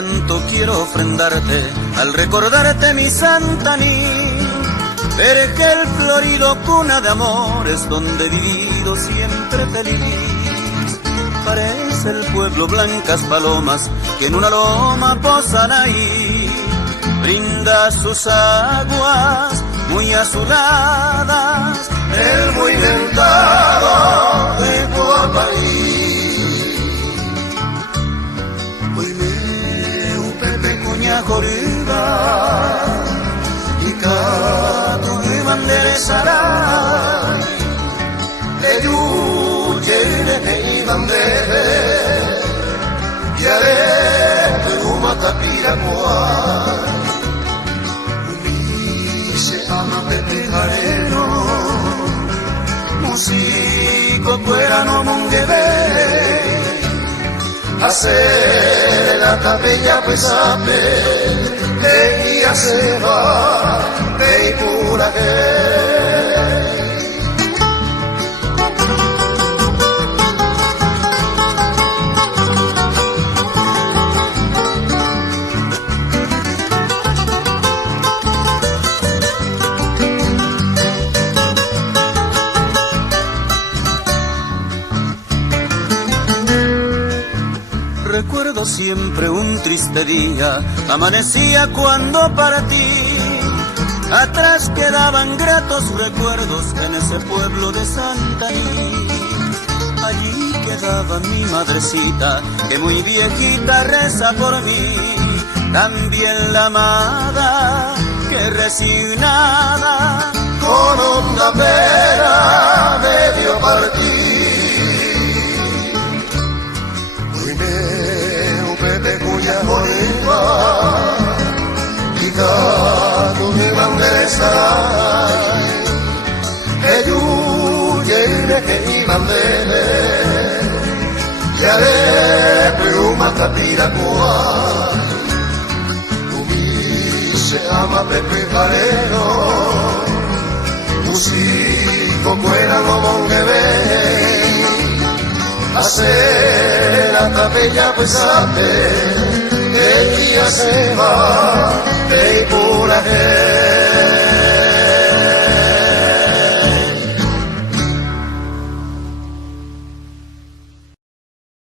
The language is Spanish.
canto quiero ofrendarte al recordarte mi Santaní. Vergel florido, cuna de amores, donde he vivido siempre feliz. Parece el pueblo blancas palomas que en una loma posan ahí. Brinda sus aguas muy azuladas, el muy ventado de Coapaí. Hoy me upepe cuña joriga y cato de banderesaray. Le yuye de bandere y arete uma tapiracoa. Ama Pepe Jareno, músico cuerano monguebe, hacer la tapella pesape, de guía se va, de pura Recuerdo siempre un triste día, amanecía cuando partí. Atrás quedaban gratos recuerdos en ese pueblo de Santaní. Allí quedaba mi madrecita, que muy viejita reza por mí. También la amada, que resignada, con honda pena medio partí. Pepe cuya joriba y gato de banderesaray, que que bandere y haré pluma tapiracoa. Tu se ama Pepe Jareno, músico cuerano monguebe, hacer la tapella pesate, que día se va, de pura